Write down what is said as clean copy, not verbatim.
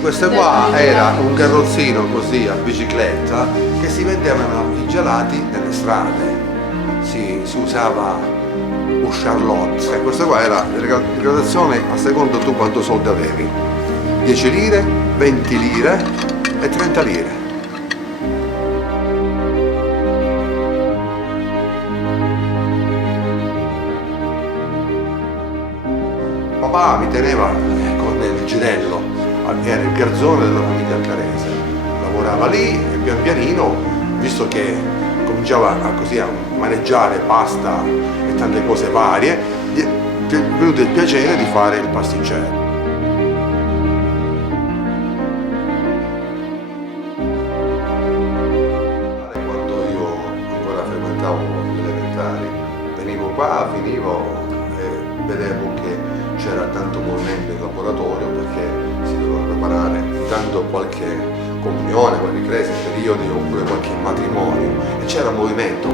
Questo qua era un carrozzino così a bicicletta che si vendevano i gelati nelle strade, si usava un charlotte e questa qua era la gradazione a secondo tu quanto soldi avevi, 10 lire, 20 lire e 30 lire. Papà mi teneva con il girello, era il garzone della famiglia Carese, lavorava lì e pian pianino, visto che cominciava a maneggiare pasta e tante cose varie, gli è venuto il piacere di fare il pasticcere. Quando io ancora frequentavo le elementari, venivo qua, finivo e vedevo che c'era tanto movimento in laboratorio perché si doveva preparare intanto qualche comunione, qualche crisi, periodi oppure qualche matrimonio e c'era movimento.